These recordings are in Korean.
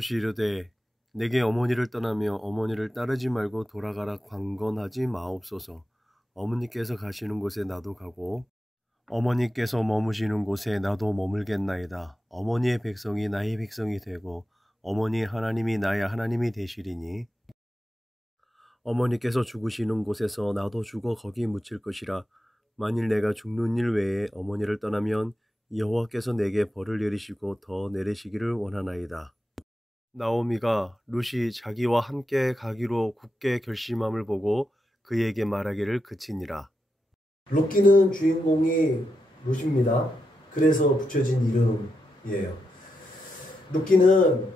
룻이 이르되 내게 어머니를 떠나며 어머니를 따르지 말고 돌아가라 강건하지 마옵소서. 어머니께서 가시는 곳에 나도 가고 어머니께서 머무시는 곳에 나도 머물겠나이다. 어머니의 백성이 나의 백성이 되고 어머니의 하나님이 나의 하나님이 되시리니 어머니께서 죽으시는 곳에서 나도 죽어 거기 묻힐 것이라. 만일 내가 죽는 일 외에 어머니를 떠나면 여호와께서 내게 벌을 내리시고 더 내리시기를 원하나이다. 나오미가 룻이 자기와 함께 가기로 굳게 결심함을 보고 그에게 말하기를 그치니라. 룻기는 주인공이 룻입니다. 그래서 붙여진 이름이에요. 룻기는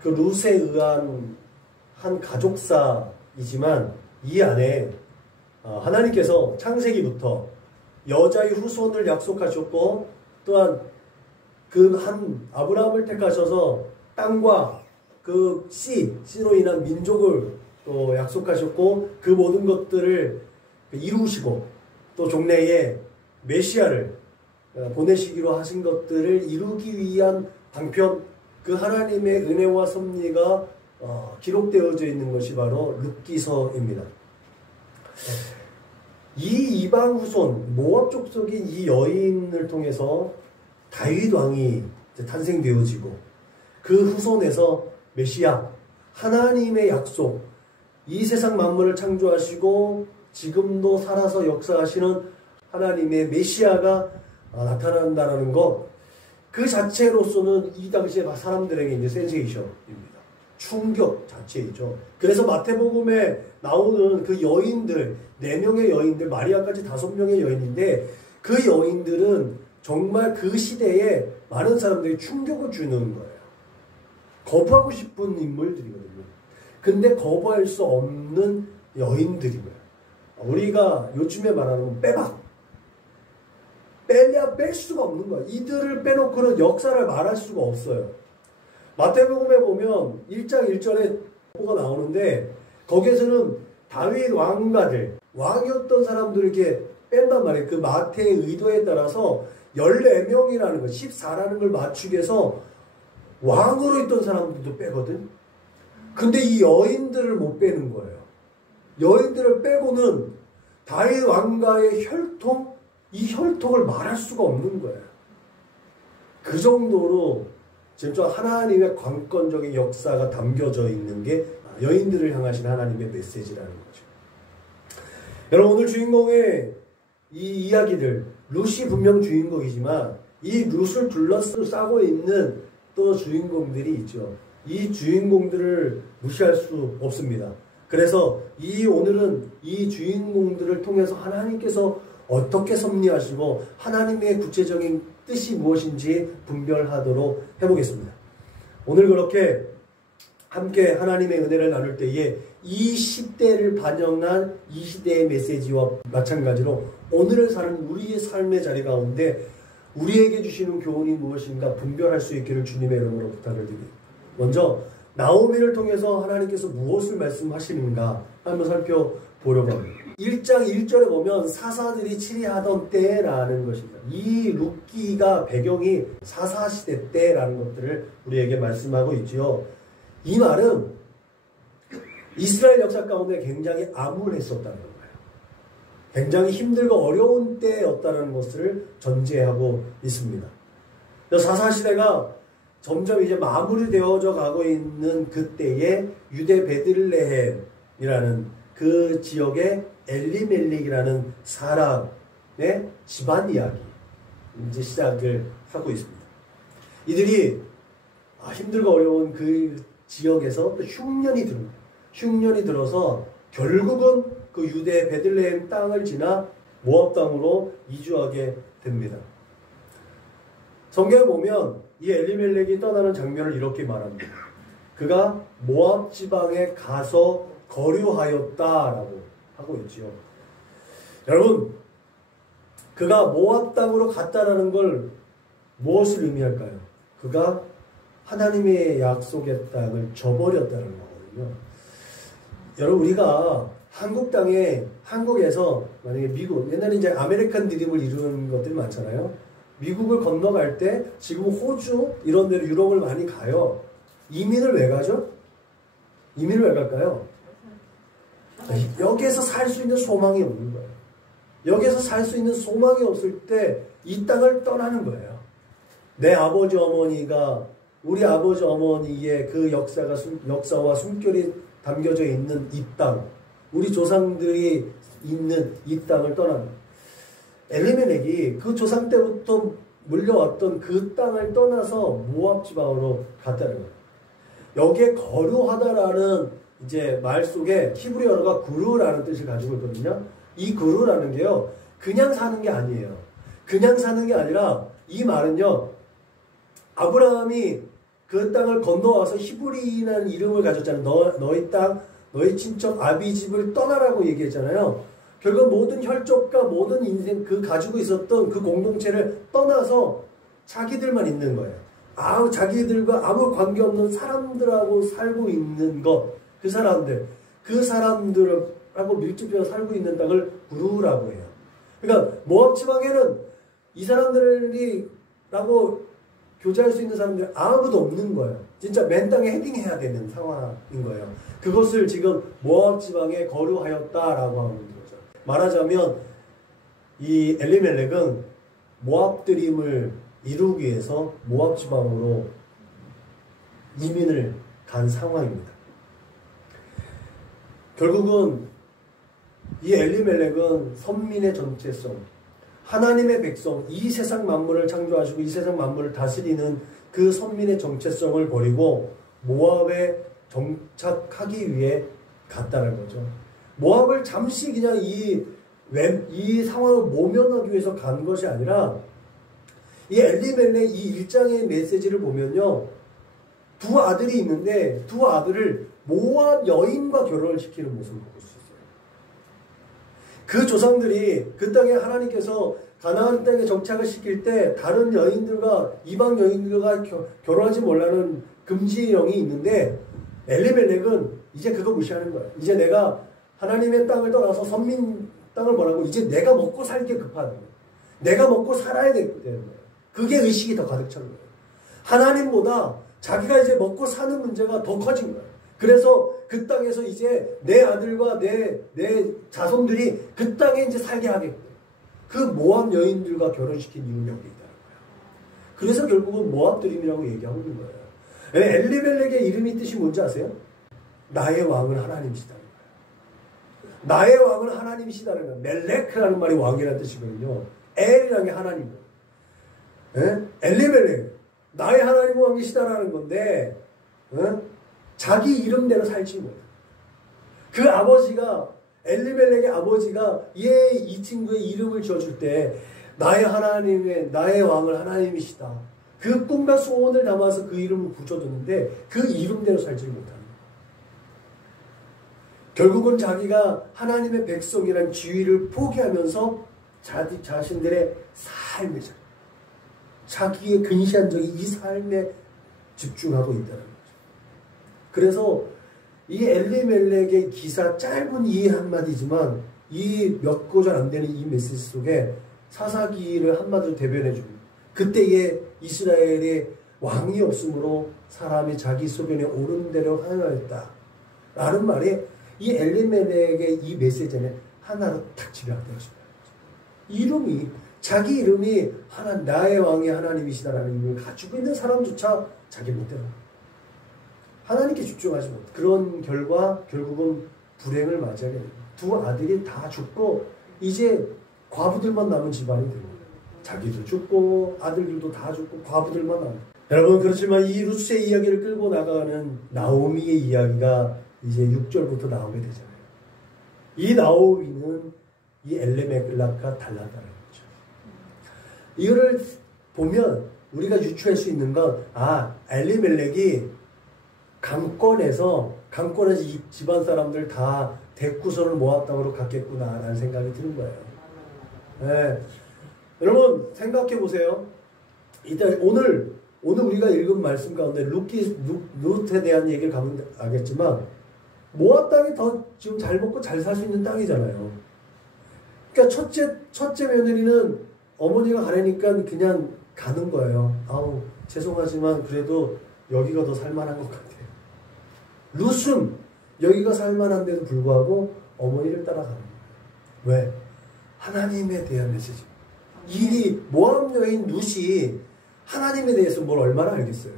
그 룻에 의한 한 가족사이지만 이 안에 하나님께서 창세기부터 여자의 후손을 약속하셨고 또한 그 한 아브라함을 택하셔서 땅과 그 씨로 인한 민족을 또 약속하셨고 그 모든 것들을 이루시고 또 종래에 메시아를 보내시기로 하신 것들을 이루기 위한 방편, 그 하나님의 은혜와 섭리가 기록되어져 있는 것이 바로 룻기서입니다. 이 이방 후손 모압 족속인 이 여인을 통해서 다윗 왕이 탄생되어지고 그 후손에서 메시아, 하나님의 약속, 이 세상 만물을 창조하시고 지금도 살아서 역사하시는 하나님의 메시아가 나타난다는 것, 그 자체로서는 이 당시에 사람들에게 이제 센세이션입니다. 충격 자체이죠. 그래서 마태복음에 나오는 그 여인들, 4명의 여인들, 마리아까지 5명의 여인인데 그 여인들은 정말 그 시대에 많은 사람들이 충격을 주는 거예요. 거부하고 싶은 인물들이거든요. 근데 거부할 수 없는 여인들이고요. 우리가 요즘에 말하는 빼박. 빼야 뺄 수가 없는 거야. 이들을 빼놓고는 역사를 말할 수가 없어요. 마태복음에 보면 1장 1절에 가 나오는데 거기에서는 다윗 왕가들, 왕이었던 사람들을 이렇게 뺀단 말이에요. 그 마태의 의도에 따라서 14명이라는 거, 14라는 걸 맞추기 위해서 왕으로 있던 사람들도 빼거든. 근데 이 여인들을 못 빼는 거예요. 여인들을 빼고는 다윗 왕가의 혈통, 이 혈통을 말할 수가 없는 거예요. 그 정도로 진짜 하나님의 관건적인 역사가 담겨져 있는 게 여인들을 향하신 하나님의 메시지라는 거죠. 여러분, 오늘 주인공의 이 이야기들, 룻이 분명 주인공이지만 이 룻을 둘러싸고 있는 또 주인공들이 있죠. 이 주인공들을 무시할 수 없습니다. 그래서 오늘은 이 주인공들을 통해서 하나님께서 어떻게 섭리하시고 하나님의 구체적인 뜻이 무엇인지 분별하도록 해보겠습니다. 오늘 그렇게 함께 하나님의 은혜를 나눌 때에 이 시대를 반영한 이 시대의 메시지와 마찬가지로 오늘을 사는 우리의 삶의 자리 가운데 우리에게 주시는 교훈이 무엇인가 분별할 수 있기를 주님의 이름으로 부탁을 드립니다. 먼저 나오미를 통해서 하나님께서 무엇을 말씀하시는가 한번 살펴보려고 합니다. 1장 1절에 보면 사사들이 치리하던 때라는 것입니다. 이 룻기가 배경이 사사시대 때라는 것들을 우리에게 말씀하고 있지요. 이 말은 이스라엘 역사 가운데 굉장히 암울했었다는 거예요. 굉장히 힘들고 어려운 때였다는 것을 전제하고 있습니다. 사사시대가 점점 이제 마무리되어져 가고 있는 그때에 유대 베들레헴이라는 그 지역의 엘리멜렉이라는 사람의 집안 이야기 이제 시작을 하고 있습니다. 이들이 힘들고 어려운 그 지역에서 또 흉년이 들어서 결국은 그 유대 베들레헴 땅을 지나 모압 땅으로 이주하게 됩니다. 성경에 보면 이 엘리멜렉이 떠나는 장면을 이렇게 말합니다. 그가 모압 지방에 가서 거류하였다라고 하고 있지요. 여러분, 그가 모압 땅으로 갔다라는 걸 무엇을 의미할까요? 그가 하나님의 약속의 땅을 저버렸다는 거거든요. 여러분, 우리가 한국 땅에, 한국에서 만약에 미국, 옛날에 이제 아메리칸 드림을 이루는 것들이 많잖아요. 미국을 건너갈 때 지금 호주 이런 데로 유럽을 많이 가요. 이민을 왜 가죠? 이민을 왜 갈까요? 여기에서 살 수 있는 소망이 없는 거예요. 여기에서 살 수 있는 소망이 없을 때 이 땅을 떠나는 거예요. 내 아버지 어머니가 우리 아버지 어머니의 그 역사와 숨결이 담겨져 있는 이 땅, 우리 조상들이 있는 이 땅을 떠나는 거예요. 엘리멜렉이 그 조상 때부터 물려왔던 그 땅을 떠나서 모압 지방으로 갔다는 거예요. 여기에 거류하다라는 이제 말 속에 히브리어가 구루라는 뜻을 가지고 있거든요. 이 구루라는 게요, 그냥 사는 게 아니에요. 그냥 사는 게 아니라 이 말은요, 아브라함이 그 땅을 건너와서 히브리라는 이름을 가졌잖아요. 너희 땅, 너희 친척 아비 집을 떠나라고 얘기했잖아요. 결국 모든 혈족과 모든 인생 그 가지고 있었던 그 공동체를 떠나서 자기들만 있는 거예요. 자기들과 아무 관계없는 사람들하고 살고 있는 것, 그 사람들하고 밀집해서 살고 있는 땅을 구루라고 해요. 그러니까 모압 지방에는 이 사람들이라고 교제할 수 있는 사람들이 아무도 없는 거예요. 진짜 맨 땅에 헤딩해야 되는 상황인 거예요. 그것을 지금 모압 지방에 거류하였다라고 하는 거죠. 말하자면 이 엘리멜렉은 모압 드림을 이루기 위해서 모압 지방으로 이민을 간 상황입니다. 결국은 이 엘리멜렉은 선민의 정체성, 하나님의 백성, 이 세상 만물을 창조하시고 이 세상 만물을 다스리는 그 선민의 정체성을 버리고 모압에 정착하기 위해 갔다는 거죠. 모압을 잠시 그냥 이 상황을 모면하기 위해서 간 것이 아니라 이 엘리멜렉 이 1장의 메시지를 보면요, 두 아들이 있는데 두 아들을 모압 여인과 결혼을 시키는 모습을 볼 수 있어요. 그 조상들이 그 땅에 하나님께서 가나안 땅에 정착을 시킬 때 다른 여인들과 이방 여인들과 결혼하지 말라는 금지령이 있는데 엘리멜렉은 이제 그거 무시하는 거예요. 이제 내가 하나님의 땅을 떠나서 선민 땅을 원하고 이제 내가 먹고 살게 급하는 거예요. 내가 먹고 살아야 되는 거예요. 그게 의식이 더 가득 찬 거예요. 하나님보다 자기가 이제 먹고 사는 문제가 더 커진 거예요. 그래서 그 땅에서 이제 내 아들과 내 자손들이 그 땅에 이제 살게 하겠고, 그 모압 여인들과 결혼시킨 이유가 여기 있다는 거예요. 그래서 결국은 모압 드림이라고 얘기하고 있는 거예요. 엘리멜렉의 이름이 뜻이 뭔지 아세요? 나의 왕은 하나님이시다는 거예요. 나의 왕은 하나님이시다는 거예요. 멜렉이라는 말이 왕이라는 뜻이거든요. 엘이라는 게 하나님이에요. 엘리멜렉, 나의 하나님 왕이시다라는 건데, 자기 이름대로 살친 거예요. 그 아버지가, 엘리멜렉의 아버지가 이 친구의 이름을 지어줄 때, 나의 왕은 하나님이시다. 그 꿈과 소원을 담아서 그 이름을 붙여줬는데, 그 이름대로 살지를 못하는 거예요. 결국은 자기가 하나님의 백성이라는 지위를 포기하면서 자신들의 삶에, 자기의 근시안적인 이 삶에 집중하고 있다는 거죠. 그래서 이 엘리멜렉의 기사, 짧은 이 한마디지만 이 몇 구절 안 되는 이 메시지 속에 사사기를 한마디로 대변해 줍니다. 그때에 이스라엘의 왕이 없으므로 사람이 자기 소견에 옳은 대로 하였다 라는 말에 이 엘리멜렉의 이 메시지는 하나로 탁 집약되어 있습니다. 이름이, 자기 이름이 나의 왕이 하나님이시다라는 이름을 가지고 있는 사람조차 자기 못대로 하나님께 집중하지 못. 그런 결과 결국은 불행을 맞이하게 됩니다. 두 아들이 다 죽고 이제 과부들만 남은 집안이 됩니다. 자기도 죽고 아들들도 다 죽고 과부들만 남은. 여러분, 그렇지만 이 루스의 이야기를 끌고 나가는 나오미의 이야기가 이제 6절부터 나오게 되잖아요. 이 나오미는 이 엘리멜렉과 달랐다는 거죠. 이거를 보면 우리가 유추할 수 있는 건, 엘리멜렉이 강권에서 이 집안 사람들 다 대구선을 모압 땅으로 갔겠구나라는 생각이 드는 거예요. 네. 여러분 생각해 보세요. 일단 오늘 우리가 읽은 말씀 가운데 룻에 대한 얘기를 가면 알겠지만 모압 땅이 더 지금 잘 먹고 잘 살 수 있는 땅이잖아요. 그러니까 첫째 며느리는 어머니가 가라니까 그냥 가는 거예요. 죄송하지만 그래도 여기가 더 살만한 것 같아요. 룻은 여기가 살만한데도 불구하고 어머니를 따라가는 거예요. 왜? 하나님에 대한 메시지. 이 모압 여인 룻이 하나님에 대해서 뭘 얼마나 알겠어요.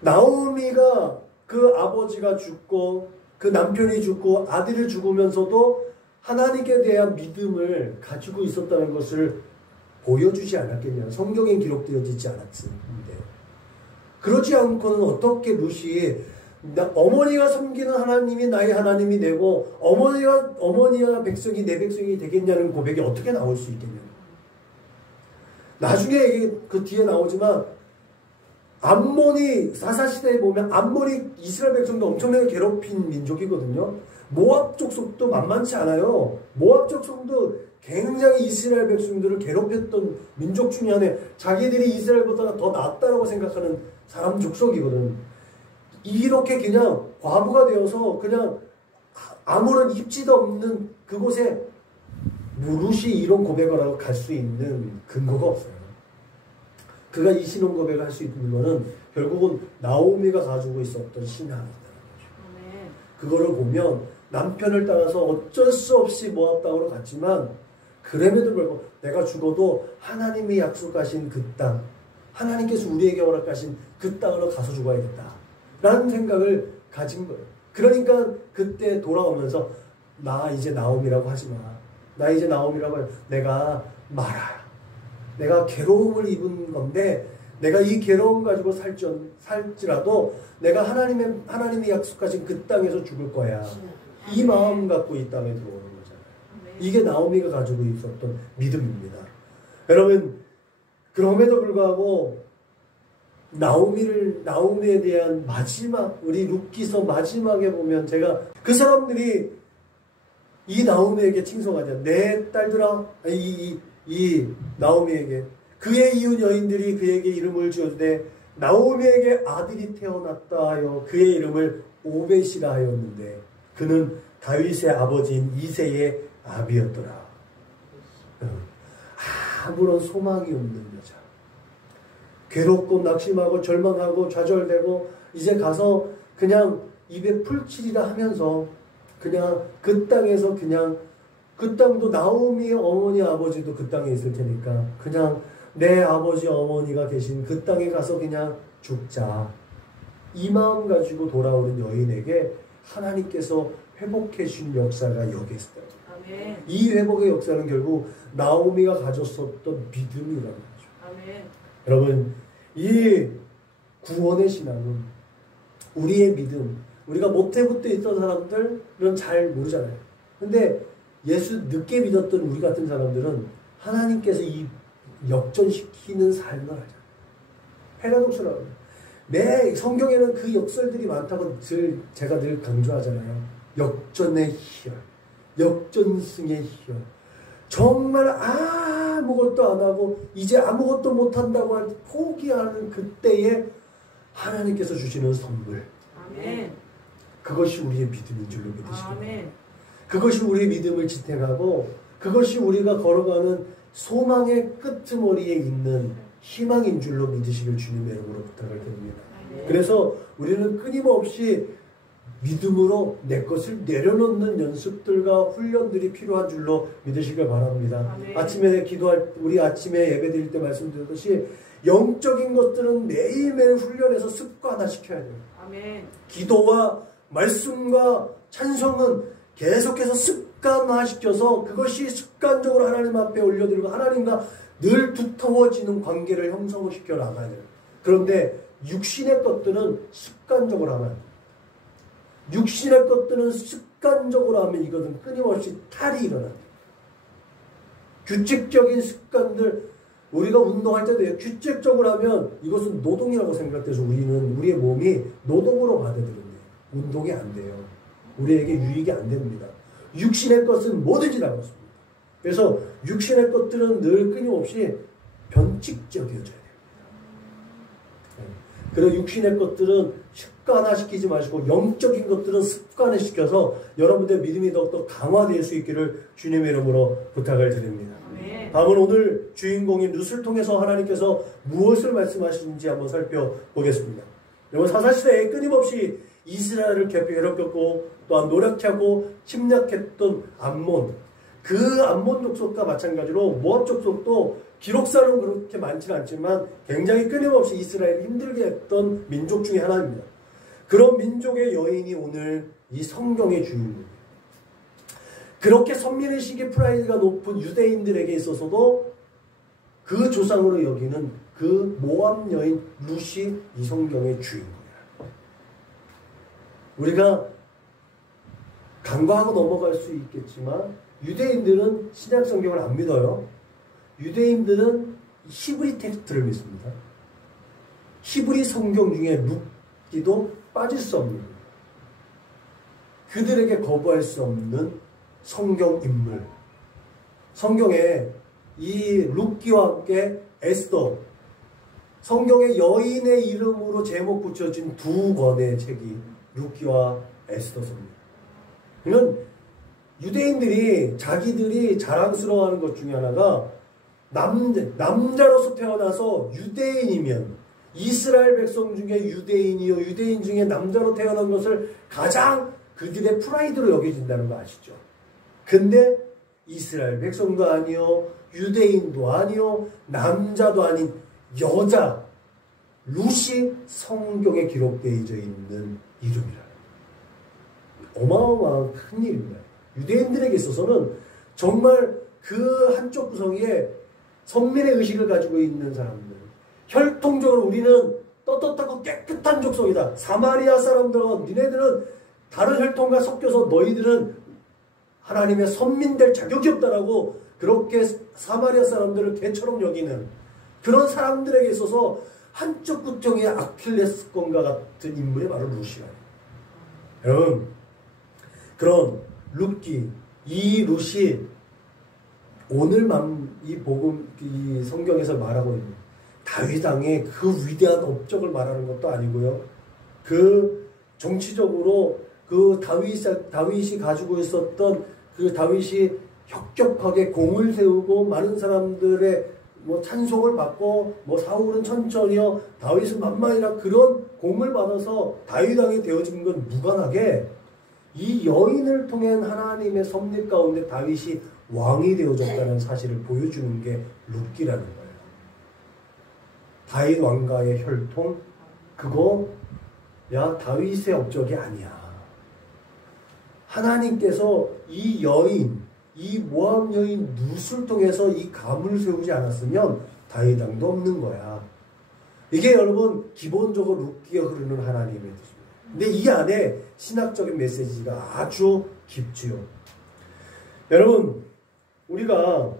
나오미가 그 아버지가 죽고 그 남편이 죽고 아들이 죽으면서도 하나님께 대한 믿음을 가지고 있었다는 것을 보여주지 않았겠냐. 성경에 기록되어지지 않았는데. 그렇지 않고는 어떻게 룻이 어머니가 섬기는 하나님이 나의 하나님이 되고 어머니와 백성이 내 백성이 되겠냐는 고백이 어떻게 나올 수 있겠냐. 나중에 그 뒤에 나오지만 암몬이 사사시대에 보면 암몬이 이스라엘 백성도 엄청나게 괴롭힌 민족이거든요. 모압 족속도 만만치 않아요. 모압 족속도 굉장히 이스라엘 백성들을 괴롭혔던 민족 중에 하나에 자기들이 이스라엘보다 더 낫다라고 생각하는 사람 족속이거든. 이렇게 그냥 과부가 되어서 그냥 아무런 입지도 없는 그곳에 룻이 이런 고백을 하고 갈 수 있는 근거가 없어요. 그가 이 신혼 고백을 할 수 있는 거는 결국은 나오미가 가지고 있었던 신앙이라는 거죠. 그거를 보면 남편을 따라서 어쩔 수 없이 모압 땅으로 갔지만 그럼에도 불구하고 내가 죽어도 하나님이 약속하신 그 땅, 하나님께서 우리에게 허락하신 그 땅으로 가서 죽어야겠다 라는 생각을 가진 거예요. 그러니까 그때 돌아오면서 나 이제 나오미라고 하지 마. 나 이제 나오미라고 해. 내가 말아. 내가 괴로움을 입은 건데 내가 이 괴로움 가지고 살지라도 내가 하나님이 약속하신 그 땅에서 죽을 거야. 이 마음 갖고 이 땅에 들어오는 거잖아요. 이게 나오미가 가지고 있었던 믿음입니다. 여러분, 그럼에도 불구하고 나오미에 대한 마지막, 우리 룻기서 마지막에 보면 제가 그 사람들이 이 나오미에게 칭송하자. 내 딸들아, 이 나오미에게 그의 이웃 여인들이 그에게 이름을 지어주되 나오미에게 아들이 태어났다 하여 그의 이름을 오벳이라 하였는데 그는 다윗의 아버지인 이새의 아비였더라. 아무런 소망이 없는 여자. 괴롭고 낙심하고 절망하고 좌절되고 이제 가서 그냥 입에 풀칠이라 하면서 그냥 그 땅에서 그냥 그 땅도 나오미의 어머니 아버지도 그 땅에 있을 테니까 그냥 내 아버지 어머니가 계신 그 땅에 가서 그냥 죽자. 이 마음 가지고 돌아오는 여인에게 하나님께서 회복해 주신 역사가 여기에 있어요. 아멘. 이 회복의 역사는 결국 나오미가 가졌었던 믿음이라는 거죠. 아멘. 여러분, 이 구원의 신앙은 우리의 믿음, 우리가 모태부터 있던 사람들은 잘 모르잖아요. 근데 예수 늦게 믿었던 우리 같은 사람들은 하나님께서 이 역전시키는 삶을 하잖아요. 패러독스라고. 매 성경에는 그 역설들이 많다고 제가 늘 강조하잖아요. 역전의 희열, 역전승의 희열. 정말 아무것도 안 하고 이제 아무것도 못한다고 포기하는 그때에 하나님께서 주시는 선물. 아멘. 그것이 우리의 믿음인 줄로 믿으시기 바랍니다. 그것이 우리의 믿음을 지탱하고 그것이 우리가 걸어가는 소망의 끄트머리에 있는 희망인 줄로 믿으시길 주님의 이름으로 부탁을 드립니다. 그래서 우리는 끊임없이 믿음으로 내 것을 내려놓는 연습들과 훈련들이 필요한 줄로 믿으시길 바랍니다. 아침에 우리 아침에 예배 드릴 때 말씀드렸듯이 영적인 것들은 매일매일 훈련해서 습관화시켜야 돼요. 기도와 말씀과 찬송은 계속해서 습관화시켜서 그것이 습관적으로 하나님 앞에 올려드리고 하나님과 늘 두터워지는 관계를 형성시켜 나가야 돼요. 그런데 육신의 것들은 습관적으로 하면 안 돼요. 육신의 것들은 습관적으로 하면 이것은 끊임없이 탈이 일어나요. 규칙적인 습관들, 우리가 운동할 때도 규칙적으로 하면 이것은 노동이라고 생각돼서 우리의 몸이 노동으로 받아들여요. 운동이 안 돼요. 우리에게 유익이 안 됩니다. 육신의 것은 뭐든지 다 그렇습니다. 그래서 육신의 것들은 늘 끊임없이 변칙적이어져야 됩니다. 그리고 육신의 것들은 습관화시키지 마시고 영적인 것들은 습관화시켜서 여러분들의 믿음이 더욱더 강화될 수 있기를 주님의 이름으로 부탁을 드립니다. 다음은 오늘 주인공인 룻을 통해서 하나님께서 무엇을 말씀하시는지 한번 살펴보겠습니다. 여러분 사사시대에 끊임없이 이스라엘을 괴롭혔고 또한 노력하고 침략했던 암몬, 그 암몬 족속과 마찬가지로 모압 족속도 기록상은 그렇게 많지는 않지만 굉장히 끊임없이 이스라엘을 힘들게 했던 민족 중에 하나입니다. 그런 민족의 여인이 오늘 이 성경의 주인공입니다. 그렇게 선민의식의 프라이드가 높은 유대인들에게 있어서도 그 조상으로 여기는 그 모압 여인 룻이 이 성경의 주인공이에요. 우리가 간과하고 넘어갈 수 있겠지만 유대인들은 신약 성경을 안 믿어요. 유대인들은 히브리 텍스트를 믿습니다. 히브리 성경 중에 룻기도 빠질 수 없는, 그들에게 거부할 수 없는 성경 인물. 성경에 이 룻기와 함께 에스더, 성경의 여인의 이름으로 제목 붙여진 두 권의 책이 룻기와 에스더서입니다. 그러면 유대인들이 자기들이 자랑스러워하는 것 중에 하나가 남자로서 태어나서 유대인이면 이스라엘 백성 중에 유대인이요 유대인 중에 남자로 태어난 것을 가장 그들의 프라이드로 여겨진다는 거 아시죠? 근데 이스라엘 백성도 아니요 유대인도 아니요 남자도 아닌 여자 룻이 성경에 기록되어 있는 이름이라. 어마어마한 큰 일입니다. 유대인들에게 있어서는 정말 그 한쪽 구석에 선민의 의식을 가지고 있는 사람들, 혈통적으로 우리는 떳떳하고 깨끗한 족속이다. 사마리아 사람들은 니네들은 다른 혈통과 섞여서 너희들은 하나님의 선민될 자격이 없다라고 그렇게 사마리아 사람들을 개처럼 여기는 그런 사람들에게 있어서 한쪽 구덩이의 아킬레스건과 같은 인물이 바로 룻이에요. 여러분, 그런 룻기, 이 룻이 오늘만 이 복음, 이 성경에서 말하고 있는 다윗 왕의 그 위대한 업적을 말하는 것도 아니고요. 그 정치적으로 그 다윗이 가지고 있었던 그 다윗이 혁혁하게 공을 세우고 많은 사람들의 뭐 찬송을 받고 뭐 사울은 천천히요 다윗은 만만이라 그런 공을 받아서 다윗 왕이 되어진 건 무관하게 이 여인을 통한 하나님의 섭리 가운데 다윗이 왕이 되어졌다는 사실을 보여주는 게 룻기라는 거예요. 다윗 왕가의 혈통, 그거 야 다윗의 업적이 아니야. 하나님께서 이 여인, 이 모압 여인 룻을 통해서 이 감을 세우지 않았으면 다윗 왕도 없는 거야. 이게 여러분 기본적으로 룻기가 흐르는 하나님의 뜻입니다. 근데 이 안에 신학적인 메시지가 아주 깊지요. 여러분, 우리가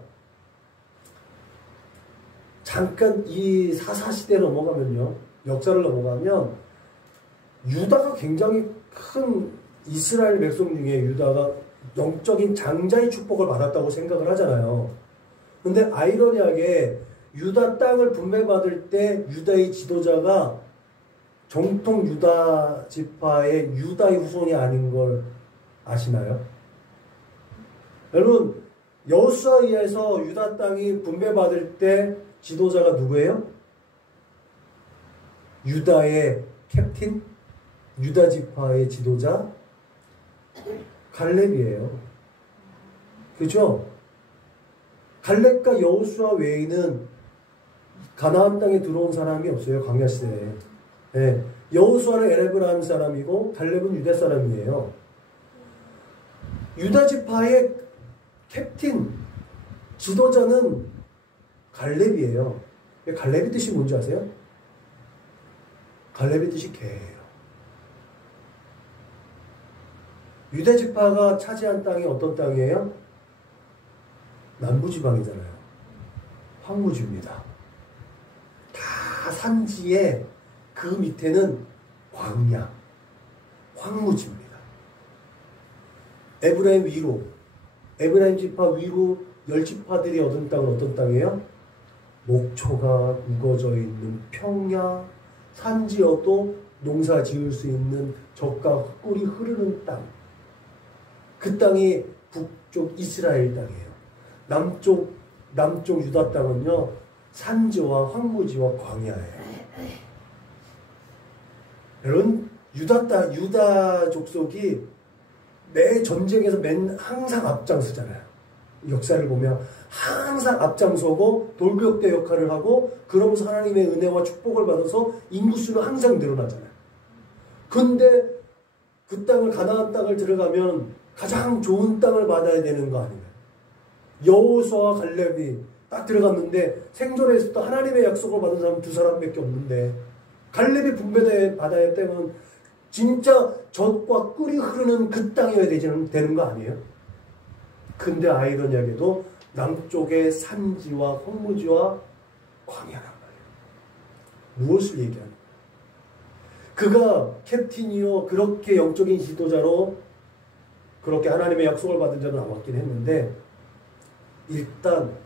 잠깐 이 사사시대 넘어가면요, 역사를 넘어가면 유다가 굉장히 큰 이스라엘 백성 중에 유다가 영적인 장자의 축복을 받았다고 생각을 하잖아요. 근데 아이러니하게 유다 땅을 분배받을 때 유다의 지도자가 정통 유다 지파의 유다의 후손이 아닌 걸 아시나요? 여러분, 여호수아에 의해서 유다 땅이 분배받을 때 지도자가 누구예요? 유다의 캡틴? 유다 지파의 지도자? 갈렙이에요. 그죠? 갈렙과 여호수아 외에는 가나안 땅에 들어온 사람이 없어요. 광야 시대에. 네. 여호수아는 에렙을 한 사람이고 갈렙은 유다 사람이에요. 유다 지파의 캡틴, 지도자는 갈렙이에요. 갈렙의 뜻이 뭔지 아세요? 갈렙의 뜻이 개예요. 유다 지파가 차지한 땅이 어떤 땅이에요? 남부지방이잖아요. 황무지입니다. 다 산지에 그 밑에는 광야, 황무지입니다. 에브라임 위로, 에브라임 지파 위로 10지파들이 얻은 땅은 어떤 땅이에요? 목초가 우거져 있는 평야, 산지여도 농사 지을 수 있는 젖과 꿀이 흐르는 땅. 그 땅이 북쪽 이스라엘 땅이에요. 남쪽 유다 땅은요, 산지와 황무지와 광야예요. 여러분, 유다 족속이 매 전쟁에서 항상 앞장서잖아요. 역사를 보면 항상 앞장서고 돌격대 역할을 하고, 그러면서 하나님의 은혜와 축복을 받아서 인구수는 항상 늘어나잖아요. 근데 그 땅을, 가나안 땅을 들어가면 가장 좋은 땅을 받아야 되는 거 아닌가요? 여호수아와 갈렙이 딱 들어갔는데 생존에서부터 하나님의 약속을 받은 사람 두 사람밖에 없는데, 갈렙이 분배받아야 되면 진짜 젖과 꿀이 흐르는 그 땅이어야 되는 거 아니에요? 근데 아이러니하게도 남쪽의 산지와 황무지와 광야란 말이에요. 무엇을 얘기하는 거예요? 그가 캡틴이요, 그렇게 영적인 지도자로 그렇게 하나님의 약속을 받은 자는 남았긴 했는데, 일단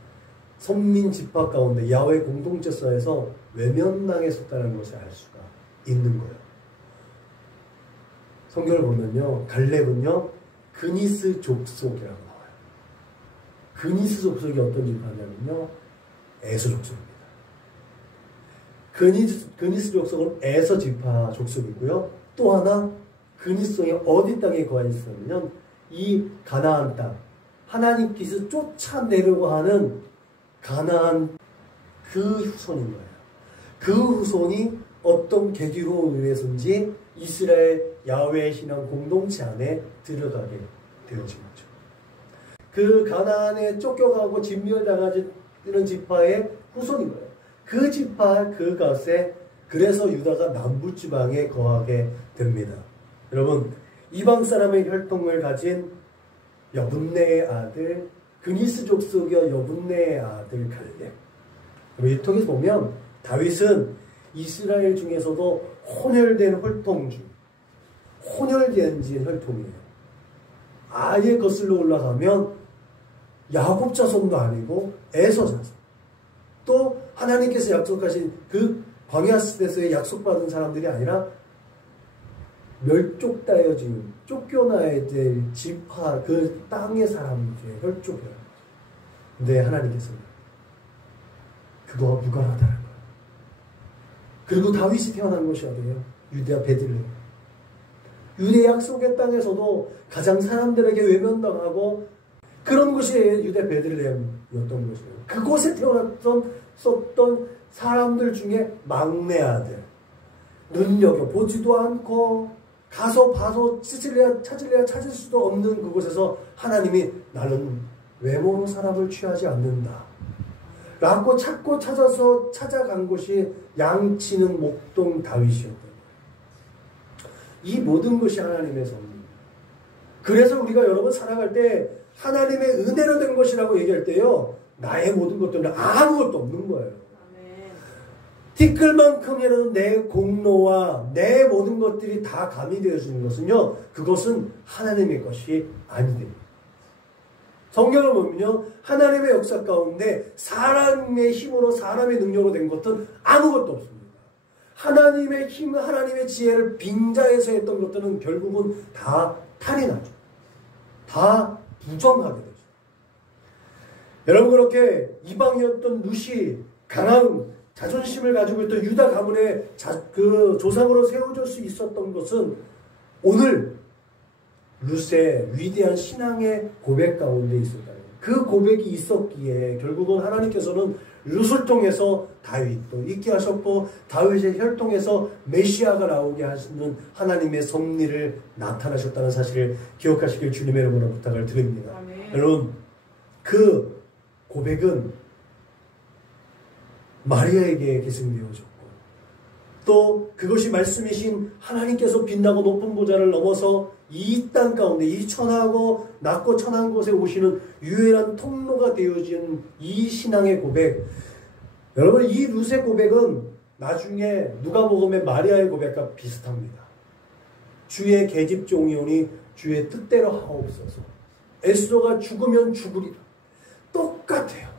선민 지파 가운데 야훼 공동체사에서 외면당했었다는 것을 알 수가 있는 거예요. 성경을 보면요, 갈렙은요 그니스 족속이라고 나와요. 그니스 족속이 어떤 지파냐면요, 에서 족속입니다. 그니스 족속은 에서 지파 족속이고요. 또 하나 그니스성이 어디 땅에 거해 있었냐면 이 가나안 땅, 하나님께서 쫓아내려고 하는 가나안 그 후손인 거예요. 그 후손이 어떤 계기로 인해서인지 이스라엘 야훼 신앙 공동체 안에 들어가게 되어진 거죠. 그 가나안에 쫓겨가고 진멸당하는 지파의 후손인 거예요. 그 지파 그 갓에, 그래서 유다가 남부지방에 거하게 됩니다. 여러분, 이방 사람의 혈통을 가진 여분네의 아들, 그니스 족속의 여분네의 아들 갈렙. 이 통에서 보면 다윗은 이스라엘 중에서도 혼혈된 혈통 중 혼혈된 혈통이에요. 아예 거슬러 올라가면 야곱 자손도 아니고 에서 자손. 또 하나님께서 약속하신 그 광야 시대에서의 약속받은 사람들이 아니라 멸족되어진, 쫓겨나야 될 지파, 그 땅의 사람들의 혈족이라는 거죠. 근데 하나님께서는 그거와 무관하다는 거예요. 그리고 다윗이 태어난 곳이 어디예요? 유대와 베들레헴. 유대 약속의 땅에서도 가장 사람들에게 외면당하고 그런 곳이 유대 베들레헴이었던 것이에요. 그곳에 태어났던 사람들 중에 막내 아들, 눈여겨보지도 않고 가서 봐서 찾을 수도 없는 그곳에서 하나님이 나는 외모로 사람을 취하지 않는다 라고 찾고 찾아간 곳이 양치는 목동 다윗이었던 거예요. 이 모든 것이 하나님의 섭리입니다. 그래서 우리가 여러분 살아갈 때 하나님의 은혜로 된 것이라고 얘기할 때요, 나의 모든 것들은 아무것도 없는 거예요. 티끌만큼이라도 내 공로와 내 모든 것들이 다 가미되어지는 것은요, 그것은 하나님의 것이 아니됩니다. 성경을 보면요, 하나님의 역사 가운데 사람의 힘으로, 사람의 능력으로 된 것은 아무것도 없습니다. 하나님의 힘, 하나님의 지혜를 빙자해서 했던 것들은 결국은 다 탈이 나죠. 다 부정하게 되죠. 여러분, 그렇게 이방이었던 룻이 강한 자존심을 가지고 있던 유다 가문의 그 조상으로 세워질 수 있었던 것은 오늘 룻의 위대한 신앙의 고백 가운데 있었다는 거예요. 그 고백이 있었기에 결국은 하나님께서는 룻을 통해서 다윗도 있게 하셨고, 다윗의 혈통에서 메시아가 나오게 하시는 하나님의 섭리를 나타나셨다는 사실을 기억하시길 주님의 이름으로 부탁을 드립니다. 아멘. 여러분, 그 고백은 마리아에게 계승되어졌고, 또 그것이 말씀이신 하나님께서 빛나고 높은 보좌를 넘어서 이 땅 가운데, 이 천하고 낮고 천한 곳에 오시는 유일한 통로가 되어진 이 신앙의 고백, 여러분, 이 룻의 고백은 나중에 누가복음의 마리아의 고백과 비슷합니다. 주의 계집종이오니 주의 뜻대로 하옵소서. 에스더가 죽으면 죽으리라. 똑같아요.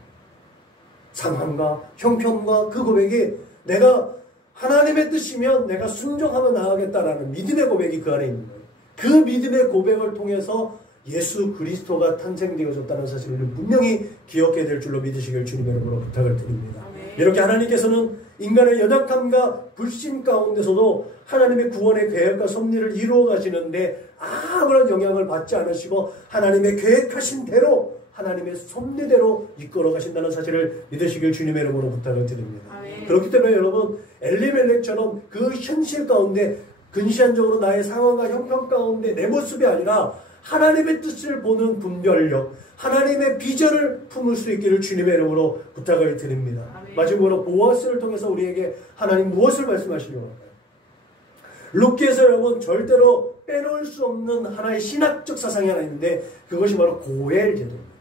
상함과 형편과 그 고백이 내가 하나님의 뜻이면 내가 순종하며 나아가겠다라는 믿음의 고백이 그 안에 있는 거예요. 그 믿음의 고백을 통해서 예수 그리스도가 탄생되어졌다는 사실을 분명히 기억해야 될 줄로 믿으시길 주님의 이름으로 부탁을 드립니다. 이렇게 하나님께서는 인간의 연약함과 불신 가운데서도 하나님의 구원의 계획과 섭리를 이루어 가시는데 아무런 영향을 받지 않으시고 하나님의 계획하신 대로 하나님의 섭리대로 이끌어 가신다는 사실을 믿으시길 주님의 이름으로 부탁을 드립니다. 그렇기 때문에 여러분 엘리멜렉처럼 그 현실 가운데 근시안적으로 나의 상황과 형편 가운데 내 모습이 아니라 하나님의 뜻을 보는 분별력, 하나님의 비전을 품을 수 있기를 주님의 이름으로 부탁을 드립니다. 마지막으로 보아스를 통해서 우리에게 하나님 무엇을 말씀하시려고 할까요? 룻기에서 여러분 절대로 빼놓을 수 없는 하나의 신학적 사상이 하나 있는데 그것이 바로 고엘 제도입니다.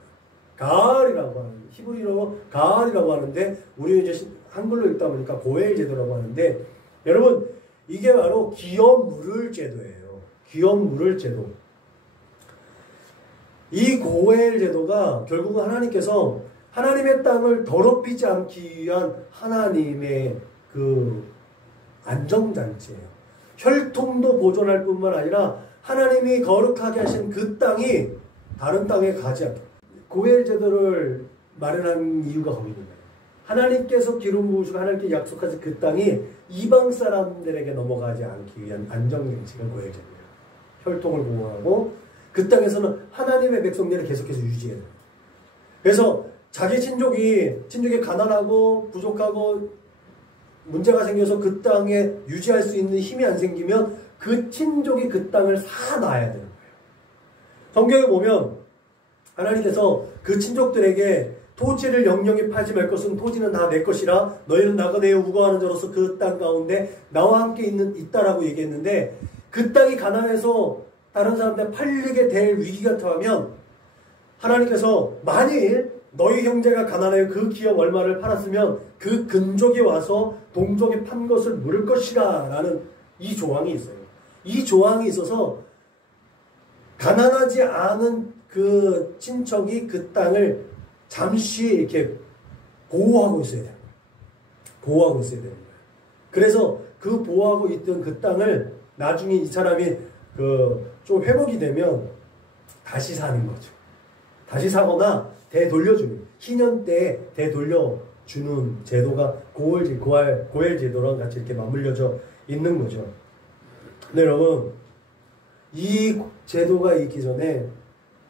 가알이라고 하는 히브리어로 가알이라고 하는데 우리 이제 한글로 읽다 보니까 고엘 제도라고 하는데 여러분 이게 바로 기업 물을 제도예요. 기업 물을 제도. 이 고엘 제도가 결국은 하나님께서 하나님의 땅을 더럽히지 않기 위한 하나님의 그 안정장치예요. 혈통도 보존할 뿐만 아니라 하나님이 거룩하게 하신 그 땅이 다른 땅에 가지 않게 고엘 제도를 마련한 이유가 거기 있는 거예요. 하나님께서 기름 부으시고 하나님께 약속하신 그 땅이 이방 사람들에게 넘어가지 않기 위한 안정장치가 고엘 제도예요. 혈통을 보호하고 그 땅에서는 하나님의 백성들을 계속해서 유지해야 돼요. 그래서 자기 친족이 가난하고 부족하고 문제가 생겨서 그 땅에 유지할 수 있는 힘이 안 생기면 그 친족이 그 땅을 사놔야 되는 거예요. 성경에 보면 하나님께서 그 친족들에게 토지를 영영히 팔지 말 것은 토지는 다 내 것이라 너희는 나그네에 우거하는 자로서 그 땅 가운데 나와 함께 있다라고 얘기했는데 그 땅이 가난해서 다른 사람한테 팔리게 될 위기가 터하면 하나님께서 만일 너희 형제가 가난하여 그 기업 얼마를 팔았으면 그 근족이 와서 동족이 판 것을 물을 것이라 라는 이 조항이 있어요. 이 조항이 있어서 가난하지 않은 그 친척이 그 땅을 잠시 이렇게 보호하고 있어야 돼요. 보호하고 있어야 되는 거예요. 그래서 그 보호하고 있던 그 땅을 나중에 이 사람이 좀 회복이 되면 다시 사는 거죠. 다시 사거나 되돌려주는 희년 때에 되돌려주는 제도가 고엘 제도랑 같이 이렇게 맞물려져 있는 거죠. 근데 여러분 이 제도가 있기 전에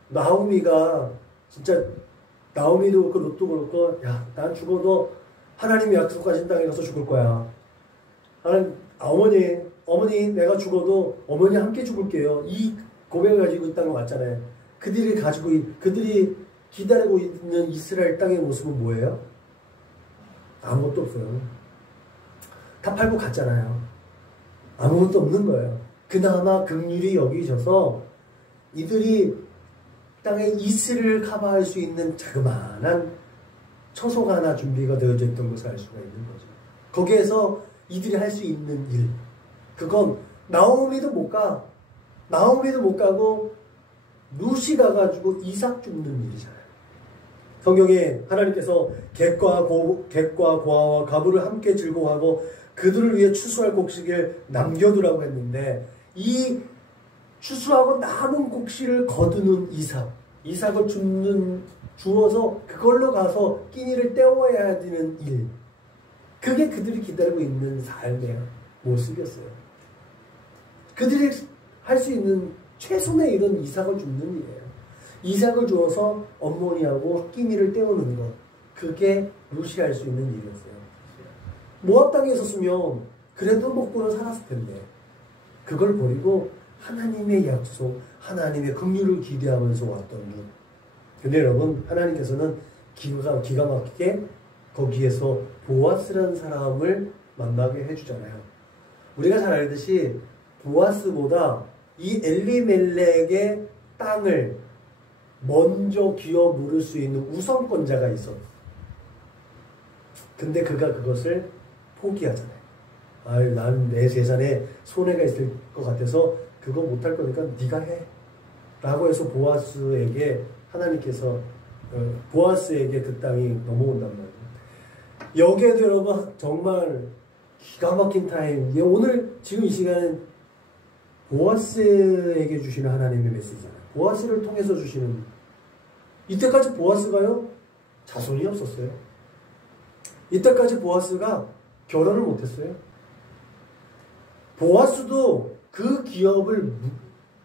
나오미가 진짜 나오미도 그렇고 롯도 그렇고 야, 난 죽어도 하나님이 약속하신 땅에 가서 죽을 거야. 하나님, 어머니 내가 죽어도 어머니 함께 죽을게요. 이 고백을 가지고 있다는 거 맞잖아요. 그들이 기다리고 있는 이스라엘 땅의 모습은 뭐예요? 아무것도 없어요. 다 팔고 갔잖아요. 아무것도 없는 거예요. 그나마 긍휼히 여기셔서 이들이 땅의 이슬을 커버할 수 있는 자그마한 처소가 하나 준비가 되어져 있던 것을 알 수가 있는 거죠. 거기에서 이들이 할 수 있는 일, 그건 나오미도 못 가고 룻이 가가지고 이삭 줍는 일이잖아요. 성경에 하나님께서 객과 고아와 가부를 함께 즐거워하고 그들을 위해 추수할 곡식을 남겨두라고 했는데 이 추수하고 남은 곡식을 거두는 이삭을 주어서 그걸로 가서 끼니를 때워야 되는 일, 그게 그들이 기다리고 있는 삶의 모습이었어요. 그들이 할 수 있는 최선의 일은 이삭을 줍는 일이에요. 이삭을 주어서 어머니하고 끼니를 때우는 것, 그게 룻이 할 수 있는 일이었어요. 모압 땅에 있었으면 그래도 먹고는 살았을 텐데 그걸 버리고 하나님의 약속, 하나님의 긍휼을 기대하면서 왔던 룻. 근데 여러분, 하나님께서는 기가 막히게 거기에서 보아스라는 사람을 만나게 해주잖아요. 우리가 잘 알듯이 보아스보다 이 엘리멜렉의 땅을 먼저 기어 물을 수 있는 우선권자가 있어. 근데 그가 그것을 포기하잖아요. 아유, 난 내 재산에 손해가 있을 것 같아서 그거 못할 거니까 네가 해. 라고 해서 보아스에게 하나님께서 보아스에게 그 땅이 넘어온단 말이에요. 여기에도 여러분 정말 기가 막힌 타임. 오늘 지금 이 시간은 보아스에게 주시는 하나님의 메시지잖아요. 보아스를 통해서 주시는. 이때까지 보아스가요, 자손이 없었어요. 이때까지 보아스가 결혼을 못했어요. 보아스도 그 기업을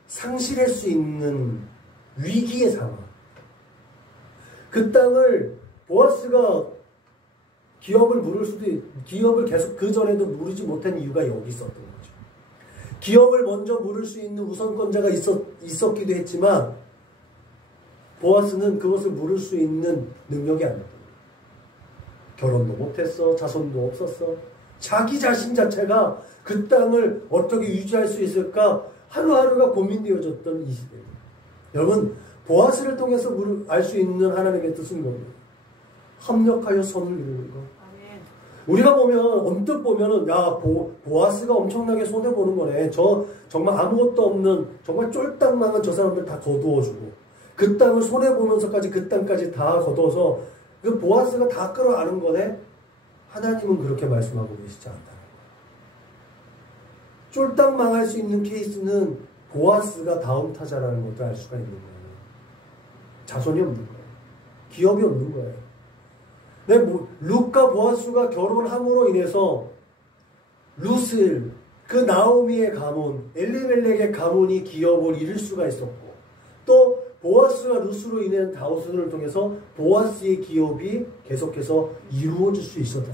상실할 수 있는 위기의 상황. 그 땅을 보아스가 기업을 계속 그 전에도 물지 못한 이유가 여기 있었던 거죠. 기업을 먼저 물을 수 있는 우선권자가 있었기도 했지만 보아스는 그것을 물을 수 있는 능력이 안 났던 거예요. 결혼도 못했어. 자손도 없었어. 자기 자신 자체가 그 땅을 어떻게 유지할 수 있을까 하루하루가 고민되어졌던 이 시대입니다. 여러분, 보아스를 통해서 알 수 있는 하나님의 뜻은 뭡니까? 합력하여 선을 이루는 것. 우리가 보면 언뜻 보면은 야 보아스가 엄청나게 손해 보는 거네. 정말 아무것도 없는 정말 쫄딱망한 저 사람들 다 거두어주고 그 땅을 손해 보면서까지 그 땅까지 다 거둬서 그 보아스가 다 끌어안은 거네. 하나님은 그렇게 말씀하고 계시지 않다는 거예요. 쫄딱망할 수 있는 케이스는 보아스가 다음 타자라는 것도 알 수가 있는 거예요. 자손이 없는 거예요. 기업이 없는 거예요. 룻과 보아스가 결혼함으로 인해서 룻을 그 나오미의 가문, 엘리멜렉의 가문이 기업을 잃을 수가 있었고 또 보아스가 룻으로 인한 다윗을 통해서 보아스의 기업이 계속해서 이루어질 수 있었다.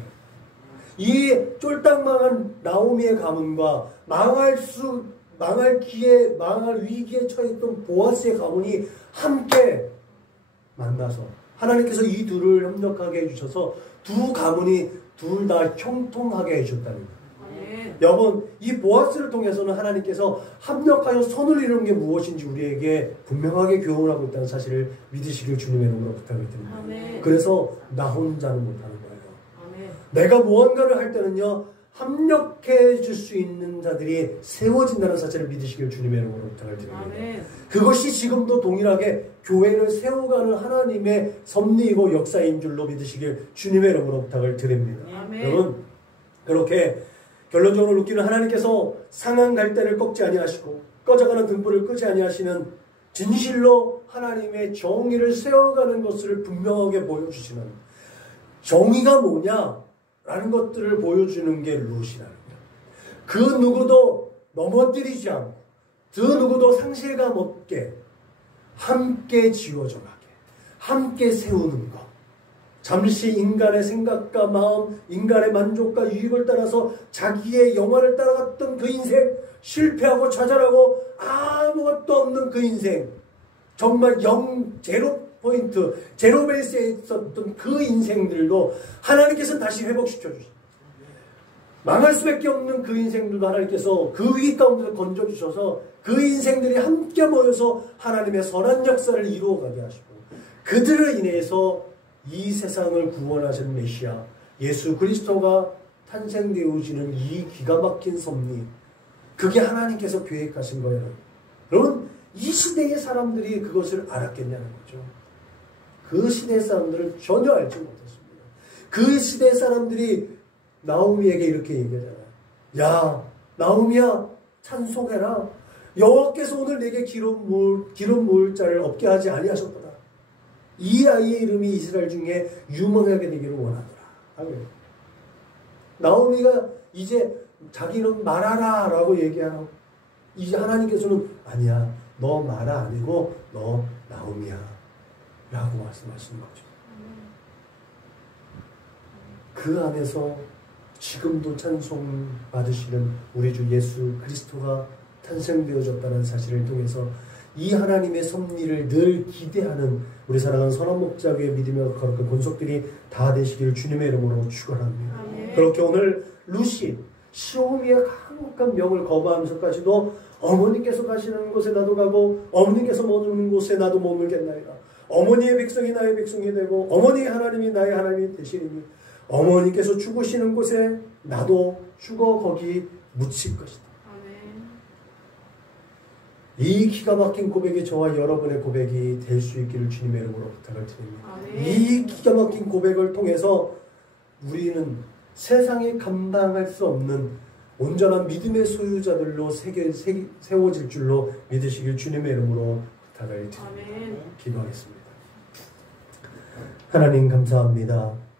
이 쫄딱망한 나오미의 가문과 망할 위기에 처했던 보아스의 가문이 함께 만나서 하나님께서 이 둘을 협력하게 해주셔서 두 가문이 둘 다 형통하게 해주셨다는 거예요. 여러분, 이 보아스를 통해서는 하나님께서 합력하여 선을 이루는 게 무엇인지 우리에게 분명하게 교훈하고 있다는 사실을 믿으시길 주님의 이름으로 부탁을 드립니다. 그래서 나 혼자는 못하는 거예요. 내가 무언가를 할 때는요, 합력해 줄 수 있는 자들이 세워진다는 사실을 믿으시길 주님의 이름으로 부탁을 드립니다. 그것이 지금도 동일하게 교회를 세워가는 하나님의 섭리이고 역사인 줄로 믿으시길 주님의 이름으로 부탁을 드립니다. 여러분, 그렇게 결론적으로 룻기는 하나님께서 상한 갈대를 꺾지 아니하시고 꺼져가는 등불을 끄지 아니하시는 진실로 하나님의 정의를 세워가는 것을 분명하게 보여주시는, 정의가 뭐냐라는 것들을 보여주는 게 룻이라는 거예요. 그 누구도 넘어뜨리지 않고 그 누구도 상실감 없게 함께 지워져 가게, 함께 세우는 것. 잠시 인간의 생각과 마음, 인간의 만족과 유익을 따라서 자기의 영화를 따라갔던 그 인생, 실패하고 좌절하고 아무것도 없는 그 인생, 정말 제로 포인트, 제로 베이스에 있었던 그 인생들도 하나님께서는 다시 회복시켜 주십니다. 망할 수밖에 없는 그 인생들도 하나님께서 그 위기 가운데서 건져주셔서 그 인생들이 함께 모여서 하나님의 선한 역사를 이루어가게 하시고 그들을 인해서 이 세상을 구원하신 메시아 예수 그리스도가 탄생되어지는 이 기가 막힌 섭리, 그게 하나님께서 계획하신 거예요. 여러분, 이 시대의 사람들이 그것을 알았겠냐는 거죠. 그 시대의 사람들은 전혀 알지 못했습니다. 그 시대의 사람들이 나오미에게 이렇게 얘기하잖아요. 야, 나오미야, 찬송해라. 여호와께서 오늘 내게 기름 부을 자를 없게 하지 아니하셨도다. 이 아이의 이름이 이스라엘 중에 유명하게 되기를 원하더라. 아멘. 나오미가 이제 자기 이름 말하라 라고 얘기하고, 이제 하나님께서는 아니야, 너 마라 아니고 너 나오미야 라고 말씀하시는 거죠. 그 안에서 지금도 찬송 받으시는 우리 주 예수 그리스도가 탄생되어졌다는 사실을 통해서 이 하나님의 섭리를 늘 기대하는 우리 사랑하는 선한 목자교의 믿으며 거룩한 권속들이 다 되시기를 주님의 이름으로 축원합니다. 그렇게 오늘 룻이 시오미의 강력한 명을 거부하면서까지도 어머니께서 가시는 곳에 나도 가고 어머니께서 머무는 곳에 나도 머물겠나이다. 어머니의 백성이 나의 백성이 되고 어머니의 하나님이 나의 하나님이 되시리니 어머니께서 죽으시는 곳에 나도 죽어 거기 묻힐 것이다. 이 기가 막힌 고백이 저와 여러분의 고백이 될 수 있기를 주님의 이름으로 부탁을 드립니다. 이 기가 막힌 고백을 통해서 우리는 세상이 감당할 수 없는 온전한 믿음의 소유자들로 세워질 줄로 믿으시길 주님의 이름으로 부탁을 드립니다. 기도하겠습니다. 하나님 감사합니다.